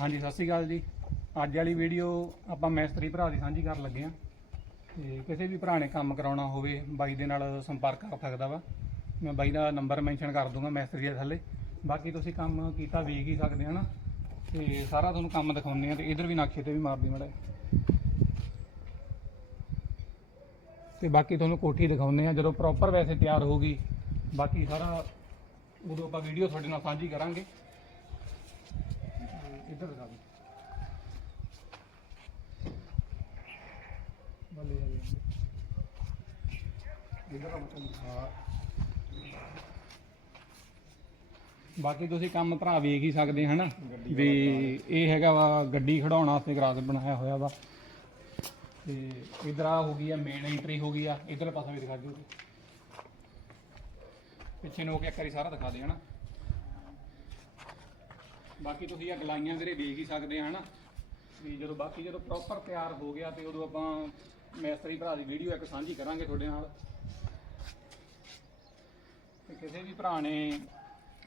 ਹਾਂਜੀ, ਸਤਿ ਸ਼੍ਰੀ ਅਕਾਲ ਜੀ। ਅੱਜ ਵਾਲੀ ਵੀਡੀਓ ਆਪਾਂ ਮੈਸਤਰੀ ਭਰਾ ਦੀ ਸਾਂਝੀ ਕਰਨ ਲੱਗੇ ਆ ਤੇ ਕਿਸੇ ਵੀ ਭਰਾ ਨੇ ਕੰਮ ਕਰਾਉਣਾ ਹੋਵੇ, ਬਾਈ ਦੇ ਨਾਲ ਸੰਪਰਕ ਕਰ ਸਕਦਾ ਵਾ। ਮੈਂ ਬਾਈ ਦਾ ਨੰਬਰ ਮੈਂਸ਼ਨ ਕਰ ਦੂੰਗਾ ਮੈਸਤਰੀ ਦੇ ਥੱਲੇ। ਬਾਕੀ ਤੁਸੀਂ ਕੰਮ ਕੀਤਾ ਵੇਖ ਹੀ ਸਕਦੇ ਆ ਨਾ। ਤੇ ਸਾਰਾ ਤੁਹਾਨੂੰ ਕੰਮ ਦਿਖਾਉਂਦੇ ਆ ਤੇ ਇਧਰ ਵੀ ਨਕਸ਼ੇ ਤੇ ਵੀ ਮਾਰਦੀ ਮੜਾ ਤੇ ਬਾਕੀ ਤੁਹਾਨੂੰ ਕੋਠੀ ਦਿਖਾਉਂਦੇ ਆ ਜਦੋਂ ਪ੍ਰੋਪਰ ਵੈਸੇ ਤਿਆਰ ਹੋਊਗੀ ਬਾਕੀ ਸਾਰਾ ਉਦੋਂ ਆਪਾਂ ਵੀਡੀਓ ਤੁਹਾਡੇ ਨਾਲ ਸਾਂਝੀ ਕਰਾਂਗੇ। ਇੱਧਰ ਦਿਖਾ ਦੇ। ਬੱਲੇ ਬੱਲੇ। ਇੱਧਰ ਆ ਮਤਲਬ ਬਾਕੀ ਤੁਸੀਂ ਕੰਮ ਭਰਾ ਵੇਖ ਹੀ ਸਕਦੇ ਹਨਾ? ਵੀ ਇਹ ਹੈਗਾ ਵਾ ਗੱਡੀ ਖੜਾਉਣ ਵਾਸਤੇ ਗਰਾਸ ਬਣਾਇਆ ਹੋਇਆ ਵਾ। ਤੇ ਇਧਰ ਆ ਹੋ ਗਈ ਆ ਮੇਨ ਐਂਟਰੀ ਹੋ ਗਈ ਆ। ਇਧਰਲੇ ਪਾਸਾ ਵੀ ਦਿਖਾ ਦਿਓ। ਪਿੱਛੇ ਨੂੰ ਹੋ ਕੇ ਇੱਕ ਵਾਰੀ ਸਾਰਾ ਦਿਖਾ ਦੇ ਹਨਾ? ਬਾਕੀ ਤੁਸੀਂ ਆ ਗਲਾਈਆਂ ਵੀਰੇ ਵੇਖ ਹੀ ਸਕਦੇ ਆ ਹਨਾ? ਵੀ ਜਦੋਂ ਬਾਕੀ ਜਦੋਂ ਪ੍ਰੋਪਰ ਤਿਆਰ ਹੋ ਗਿਆ ਤੇ ਉਦੋਂ ਆਪਾਂ ਮੈਸਤਰੀ ਭਰਾ ਦੀ ਵੀਡੀਓ ਇੱਕ ਸਾਂਝੀ ਕਰਾਂਗੇ ਤੁਹਾਡੇ ਨਾਲ। ਤੇ ਕਿਸੇ ਵੀ ਭਰਾ ਨੇ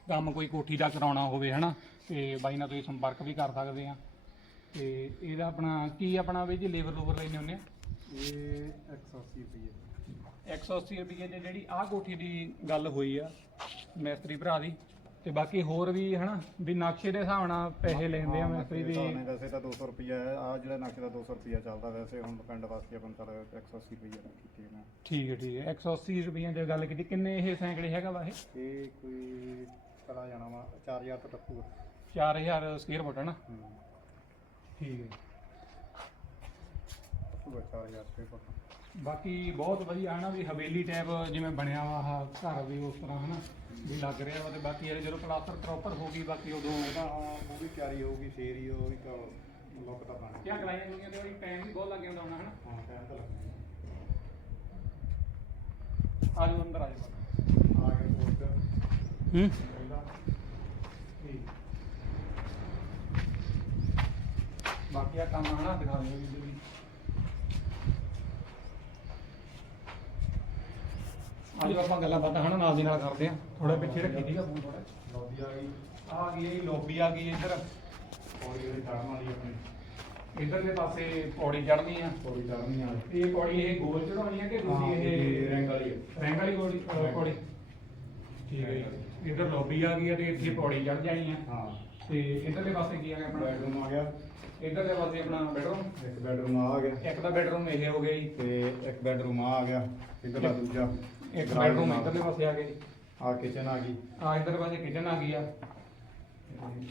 ਕੰਮ ਕੋਈ ਕੋਠੀ ਦਾ ਕਰਾਉਣਾ ਹੋਵੇ ਹਨਾ? ਤੇ ਬਾਈ ਨਾਲ ਤੁਸੀਂ ਸੰਪਰਕ ਵੀ ਕਰ ਸਕਦੇ ਆ। ਤੇ ਇਹਦਾ ਆਪਣਾ ਕੀ ਆਪਣਾ ਵੀ ਜੀ ਲੇਬਰ ਲੂਬਰ ਲੈਣੇ ਹੁੰਦੇ ਆ? ਇਹ 180 ਰੁਪਏ 180 ਰੁਪਏ ਦੀ ਜਿਹੜੀ ਆਹ ਕੋਠੀ ਦੀ ਗੱਲ ਹੋਈ ਆ ਮੈਸਤਰੀ ਭਰਾ ਦੀ ਤੇ ਬਾਕੀ ਹੋਰ ਵੀ ਹਨਾ ਵੀ ਨਕਸ਼ੇ ਦੇ ਹਿਸਾਬ ਨਾਲ ਪੈਸੇ ਲੈਂਦੇ ਆ ਮੈਸਤਰੀ ਵੀ। ਵੈਸੇ ਤਾਂ 200 ਰੁਪਏ ਹੈ। ਆ ਜਿਹੜਾ ਨਕਸ਼ੇ ਦਾ 200 ਰੁਪਏ ਚੱਲਦਾ ਵੈਸੇ ਹੁਣ ਪਿੰਡ ਵਾਸਤੇ ਆਪਾਂ ਚੱਲ 180 ਰੁਪਏ ਦਾ ਕੀਤੀ ਨਾ। ਠੀਕ ਹੈ ਠੀਕ ਹੈ। 180 ਰੁਪਈਆਂ ਦੀ ਗੱਲ ਕੀਤੀ। ਕਿੰਨੇ ਇਹ ਸੈਂਕੜੇ ਹੈਗਾ ਵਾ ਇਹ? ਇਹ ਕੋਈ ਚਲਾ ਜਾਣਾ ਵਾ 4000 ਤੋਂ ਟੱਪੂਗਾ। 4000 ਸਕੁਅਰ ਫੁੱਟ ਹਨਾ ਠੀਕ ਹੈ। ਟੱਪੂਗਾ 4000 ਰੁਪਏ ਪਰ ਬਾਕੀ ਬਹੁਤ ਵਧੀਆ ਹਨਾ ਵੀ ਹਵੇਲੀ ਟਾਈਪ ਜਿਵੇਂ ਬਣਿਆ ਵਾ ਆਹ ਘਰ ਵੀ ਉਸ ਤਰ੍ਹਾਂ ਹਨਾ ਵੀ ਲੱਗ ਰਿਹਾ ਵਾ ਤੇ ਬਾਕੀ ਇਹ ਜਦੋਂ ਪਲਾਸਟਰ ਪ੍ਰੋਪਰ ਹੋ ਗਈ ਬਾਕੀ ਉਦੋਂ ਇਹਦਾ ਉਹ ਵੀ ਤਿਆਰੀ ਹੋਊਗੀ ਫੇਰ ਹੀ ਉਹ ਵੀ ਲੋਕ ਤਾਂ ਬਣ ਕਿਆ ਕਲਾਈਆਂ ਹੋਈਆਂ ਤੇ ਵਾਰੀ ਟਾਈਮ ਵੀ ਬਹੁਤ ਲੱਗ ਜਾਂਦਾ ਹੋਣਾ ਹਨਾ। ਹਾਂ ਟਾਈਮ ਤਾਂ ਲੱਗਣਾ ਆ। ਜਾਓ ਅੰਦਰ ਆ ਜਾਓ। ਆ ਗਏ ਪੋਸਟ ਹੂੰ। ਪਹਿਲਾਂ ਠੀਕ। ਬਾਕੀ ਆ ਕੰਮ ਹਨਾ ਦਿਖਾ ਦਿਓ ਜੀ ਜੀ ਅੱਜ ਆਪਾਂ ਗੱਲਾਂ ਬਾਤਾਂ ਹਨਾ ਨਾਲ ਦੀ ਨਾਲ ਕਰਦੇ ਆ ਥੋੜਾ ਪਿੱਛੇ ਰੱਖੀ ਫੋਨ ਥੋੜਾ ਲੌਬੀ ਆ ਗਈ। ਆ ਗਈ ਇਹ ਲੋਬੀ ਆ ਗਈ ਇੱਧਰ। ਵਾਲੀ ਆਪਣੀ। ਇੱਧਰਲੇ ਪਾਸੇ ਪੌੜੀ ਚੜ੍ਹਨੀ ਆ। ਪੌੜੀ ਚੜ੍ਹਨੀ ਆ। ਇਹ ਪੌੜੀ ਇਹ ਗੋਲ ਚੜਾਉਣੀ ਆ ਕਿ ਹਾਂ, ਦੂਜੀ ਇਹ ਇਹ ਰੈਂਕ ਵਾਲੀ ਹੈ। ਰੈਂਕ ਵਾਲੀ ਪੌੜੀ ਅਹ ਪੌੜੀ। ਠੀਕ ਹੈ ਜੀ। ਇੱਧਰ ਲੋਬੀ ਆ ਗਈ ਆ ਤੇ ਇੱਥੇ ਪੌੜੀ ਚੜ ਜਾਣੀ ਆ। ਹਾਂ। ਤੇ ਇੱਧਰਲੇ ਪਾਸੇ ਕੀ ਆ ਗਿਆ ਆਪਣਾ? ਬੈਡਰੂਮ ਆ ਗਿਆ। ਇੱਧਰਲੇ ਪਾਸੇ ਆਪਣਾ ਬੈਡਰੂਮ? ਇੱਕ ਬੈਡਰੂਮ ਆ ਗਿਆ। ਇੱਕ ਦਾ ਬੈਡਰੂਮ ਇਹ ਹੋ ਗਿਆ ਜੀ। ਤੇ ਇੱਕ ਬੈਡਰੂਮ ਆ ਆ ਗਿਆ। ਇਧਰਲਾ ਦੂਜਾ। ਇੱਕ ਗਰਾਜ ਬੈਡਰੂਮ ਨਾਲ। ਇੱਧਰਲੇ ਪਾਸੇ ਆ ਗਿਆ ਜੀ ਆ ਕਿਚਨ ਆ ਗਈ ਆ ਇੱਧਰਲੇ ਪਾਸੇ ਕਿਚਨ ਆ ਗਈ ਆ ਤੇ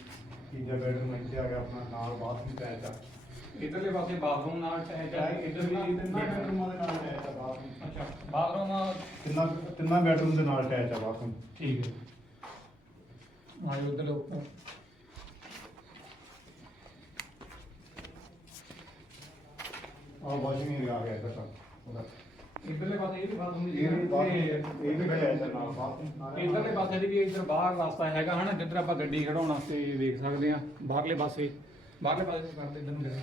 ਤੀਜਾ ਬੈਡਰੂਮ ਇੱਥੇ ਆ ਗਿਆ ਆਪਣਾ ਨਾਲ ਬਾਥਰੂਮ ਅਟੈਚ ਆ ਇੱਧਰਲੇ ਪਾਸੇ ਬਾਥਰੂਮ ਨਾਲ ਅਟੈਚ ਆ ਇੱਧਰ ਵੀ ਤਿੰਨਾਂ ਬੈਡਰੂਮਾਂ ਦੇ ਨਾਲ ਅਟੈਚ ਆ ਬਾਥਰੂਮ ਅੱਛਾ ਬਾਥਰੂਮ ਤਿੰਨਾਂ ਤਿੰਨਾਂ ਬੈਡਰੂਮ ਦੇ ਨਾਲ ਅਟੈਚ ਆ ਬਾਥਰੂਮ ਠੀਕ ਹੈ ਆਇਓ ਉੱਧਰਲੇ ਉੱਪਰ ਆ ਵਾਸ਼ਿੰਗ ਏਰੀਆ ਆ ਗਿਆ ਇੱਧਰ ਤੱਕ ਉਹਦਾ ਇੱਧਰਲੇ ਪਾਸੇ ਇਹ ਵੀ ਬਾਥਰੂਮ ਦੀ ਇਹ ਵੀ ਜਗ੍ਹਾ ਤੇ ਬਾਥਰੂਮ ਇਹ ਵੀ ਅਟੈਚ ਆ ਨਾਲ ਬਾਥਰੂਮ ਇਧਰਲੇ ਪਾਸੇ ਦੀ ਵੀ ਇੱਧਰ ਬਾਹਰ ਰਸਤਾ ਹੈਗਾ ਹਨਾ ਜਿੱਧਰ ਆਪਾਂ ਗੱਡੀ ਖੜਾਉਣ ਵਾਸਤੇ ਵੇਖ ਸਕਦੇ ਆ ਬਾਹਰਲੇ ਪਾਸੇ। ਬਾਹਰਲੇ ਪਾਸੇ ਤੋਂ ਕਰਦੇ ਇਧਰ ਨੂੰ ਗਏ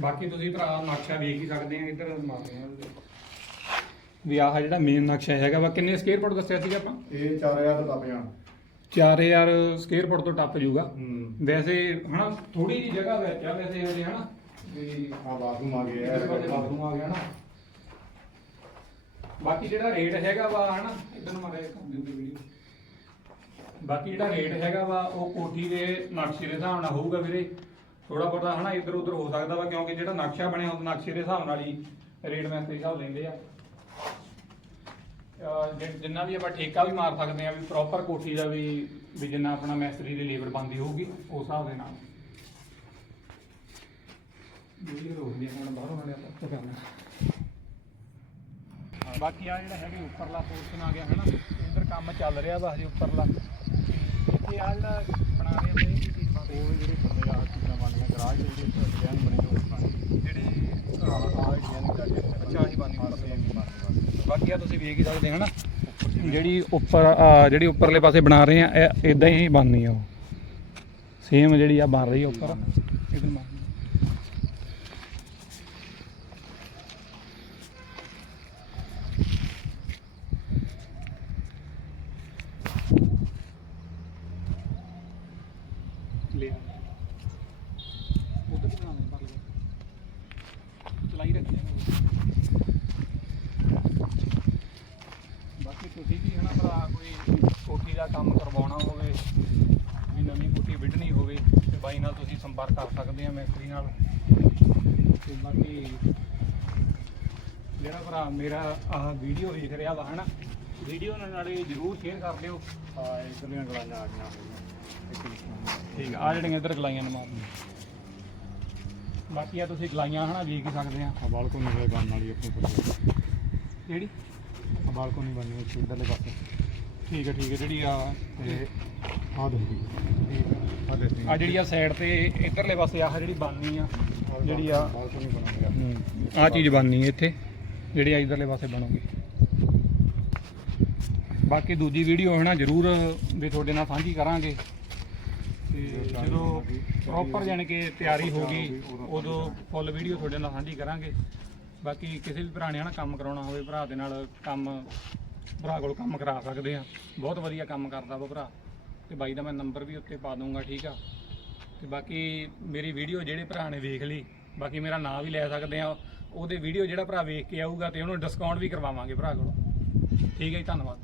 ਬਾਕੀ ਤੁਸੀਂ ਭਰਾ ਨਕਸ਼ਾ ਵੇਖ ਹੀ ਸਕਦੇ ਆ ਇੱਧਰ ਮਾਰਦੇ ਆ ਵੀ ਆਹ ਜਿਹੜਾ ਮੇਨ ਨਕਸ਼ਾ ਹੈਗਾ ਵਾ ਕਿੰਨੇ ਸਕੁਅਰ ਫੁੱਟ ਦੱਸਿਆ ਸੀਗਾ ਆਪਾਂ? ਇਹ 4000 ਤੋਂ ਟੱਪ ਜਾਣਾ 4000 ਸਕੁਅਰ ਫੁੱਟ ਤੋਂ ਟੱਪ ਜਾਊਗਾ। ਹੂੰ। ਵੈਸੇ ਹਨਾ ਥੋੜੀ ਜੀ ਜਗ੍ਹਾ ਵਿੱਚ ਆ ਵੈਸੇ ਹਜੇ ਹਨਾ। ਵੀ ਆ ਬਾਥਰੂਮ ਆ ਗਿਆ ਇੱਧਰ ਪਾਸੇ ਬਾਥਰੂਮ ਆ ਗਿਆ ਨਾ ਬਾਕੀ ਜਿਹੜਾ ਰੇਟ ਹੈਗਾ ਵਾ ਹਨਾ ਇਧਰ ਨੂੰ ਮਾਰੇ ਕਰ ਦਿੰਦੇ ਵੀਡੀਓ। ਬਾਕੀ ਜਿਹੜਾ ਰੇਟ ਹੈਗਾ ਵਾ ਉਹ ਕੋਠੀ ਦੇ ਨਕਸ਼ੇ ਦੇ ਹਿਸਾਬ ਨਾਲ ਹੋਊਗਾ ਵੀਰੇ। ਥੋੜਾ ਬਹੁਤਾ ਹਨਾ ਇੱਧਰ ਉੱਧਰ ਹੋ ਸਕਦਾ ਵਾ ਕਿਉਂਕਿ ਜਿਹੜਾ ਨਕਸ਼ਾ ਬਣਿਆ ਉਹ ਨਕਸ਼ੇ ਦੇ ਹਿਸਾਬ ਨਾਲ ਹੀ ਰੇਟ ਮੈਸਤਰੀ ਹਿਸਾਬ ਲੈਂਦੇ ਆ। ਅਹ ਜਿ- ਜਿੰਨਾ ਵੀ ਆਪਾਂ ਠੇਕਾ ਵੀ ਮਾਰ ਸਕਦੇ ਆ ਵੀ ਪ੍ਰੋਪਰ ਕੋਠੀ ਦਾ ਵੀ ਵੀ ਜਿੰਨਾ ਆਪਣਾ ਮੈਸਤਰੀ ਦੀ ਲੇਬਰ ਬੰਦੀ ਹੋਊਗੀ ਉਸ ਹਿਸਾਬ ਦੇ ਨਾਲ ਵੀਡੀਓ ਰੋਕਦੀ ਆ ਹੁਣ ਬਾਹਰੋਂ ਵਾਲੇ ਆਪਾਂ ਕਰਨਾ ਬਾਕੀ ਆ ਜਿਹੜਾ ਹੈਗੇ ਉੱਪਰਲਾ ਪੋਰਸ਼ਨ ਆ ਗਿਆ ਹਨਾ ਇੱਧਰ ਕੰਮ ਚੱਲ ਰਿਹਾ ਵਾ ਹਜੇ ਉੱਪਰਲਾ ਇੱਥੇ ਆ ਜਿਹੜਾ ਬਣਾ ਰਹੇ ਨੇ ਇਹ ਚੀਜ਼ ਬਣ ਉਹ ਜਿਹੜੇ ਬੰਦੇ ਆ ਚੀਜ਼ਾਂ ਬਣੀਆਂ ਗਰਾਜ ਦੇ ਜਿਹੜੇ ਡਿਜ਼ਾਈਨ ਬਣੇ ਹੋਏ ਜਿਹੜੇ ਆ ਆ ਡਿਜ਼ਾਈਨ ਕਰਕੇ ਬਾਕੀ ਆ ਤੁਸੀਂ ਵੇਖ ਹੀ ਸਕਦੇ ਹਨਾ। ਜਿਹੜੀ ਉੱਪਰ ਜਿਹੜੀ ਉੱਪਰਲੇ ਪਾਸੇ ਬਣਾ ਰਹੇ ਆ ਇਦਾਂ ਹੀ ਬਣਨੀ ਆ ਸੇਮ ਜਿਹੜੀ ਆ ਬਣ ਰਹੀ ਆ ਉੱਪਰ। ਬਣ ਹੋਵੇ ਵੀ ਨਵੀਂ ਬੂਟੀ ਵੱਢਣੀ ਹੋਵੇ ਤੇ ਬਾਈ ਨਾਲ ਤੁਸੀਂ ਸੰਪਰਕ ਕਰ ਸਕਦੇ ਆ ਮਿਸਤਰੀ ਨਾਲ। ਤੇ ਬਾਕੀ ਜਿਹੜਾ ਭਰਾ ਮੇਰਾ ਆਹ ਵੀਡੀਓ ਵੇਖ ਰਿਹਾ ਵਾ ਹਨਾ? ਵੀਡੀਓ ਨਾਲ ਨਾਲੇ ਜਰੂਰ ਸ਼ੇਅਰ ਕਰ ਦਿਓ। ਹਾਂ ਇਧਰਲੀਆਂ ਗਲਾਈਆਂ ਆ ਗਈਆਂ ਠੀਕ ਆ ਜਿਹੜੀਆਂ ਇੱਧਰ ਗਲਾਈਆਂ ਨੇ ਬਾਕੀ ਆ ਤੁਸੀਂ ਗਲਾਈਆਂ ਹਨਾ ਵੇਖ ਹੀ ਸਕਦੇ ਆ। ਬਾਲਕੋਨੀ ਦੇ ਬਣਨ ਵਾਲੀ ਆਪਣੀ ਕੋਲ ਜਿਹੜੀ ਆ ਬਾਲਕੋਨੀ ਬਣਨੀ ਹੈ ਇਧਰਲੇ ਪਾਸੇ। ਠੀਕ ਹੈ ਠੀਕ ਹੈ ਜਿਹੜੀ ਆ ਤੇ ਆ ਦੇਖੀ ਆ ਦੇਖੀ ਆ ਜਿਹੜੀ ਆ ਸਾਈਡ ਤੇ ਇੱਧਰਲੇ ਪਾਸੇ ਆਹ ਜਿਹੜੀ ਬਾਨੀ ਆ ਜਿਹੜੀ ਆ ਬਣਾਉਂਦੇ ਆ। ਚੀਜ਼ ਬਣਨੀ ਹੈ ਇੱਥੇ ਜਿਹੜੀ ਆ ਇਧਰਲੇ ਪਾਸੇ ਬਣੂਗੀ। ਬਾਕੀ ਦੂਜੀ ਵੀਡੀਓ ਹੈ ਨਾ ਜ਼ਰੂਰ ਵੀ ਤੁਹਾਡੇ ਨਾਲ ਸਾਂਝੀ ਕਰਾਂਗੇ। ਤੇ ਜਦੋਂ ਪ੍ਰੋਪਰ ਜਾਣੀ ਕਿ ਤਿਆਰੀ ਹੋ ਗਈ ਉਦੋਂ ਫੁੱਲ ਵੀਡੀਓ ਤੁਹਾਡੇ ਨਾਲ ਸਾਂਝੀ ਕਰਾਂਗੇ। ਬਾਕੀ ਕਿਸੇ ਵੀ ਭਰਾ ਨੇ ਹਨਾ ਕੰਮ ਕਰਾਉਣਾ ਹੋਵੇ ਭਰਾ ਦੇ ਨਾਲ ਕੰਮ ਭਰਾ ਕੋਲ ਕੰਮ ਕਰਾ ਸਕਦੇ ਆ। ਬਹੁਤ ਵਧੀਆ ਕੰਮ ਕਰਦਾ ਵਾ ਭਰਾ। ਤੇ ਬਾਈ ਦਾ ਮੈਂ ਨੰਬਰ ਵੀ ਉੱਤੇ ਪਾ ਦੂੰਗਾ ਠੀਕ ਆ। ਤੇ ਬਾਕੀ ਮੇਰੀ ਵੀਡੀਓ ਜਿਹੜੇ ਭਰਾ ਨੇ ਵੇਖ ਲਈ, ਬਾਕੀ ਮੇਰਾ ਨਾਮ ਵੀ ਲੈ ਸਕਦੇ ਆ। ਉਹਦੇ ਵੀਡੀਓ ਜਿਹੜਾ ਭਰਾ ਵੇਖ ਕੇ ਆਊਗਾ ਤੇ ਉਹਨੂੰ ਡਿਸਕਾਊਂਟ ਵੀ ਕਰਵਾਵਾਂਗੇ ਭਰਾ ਕੋਲੋਂ। ਠੀਕ ਹੈ ਜੀ, ਧੰਨਵਾਦ।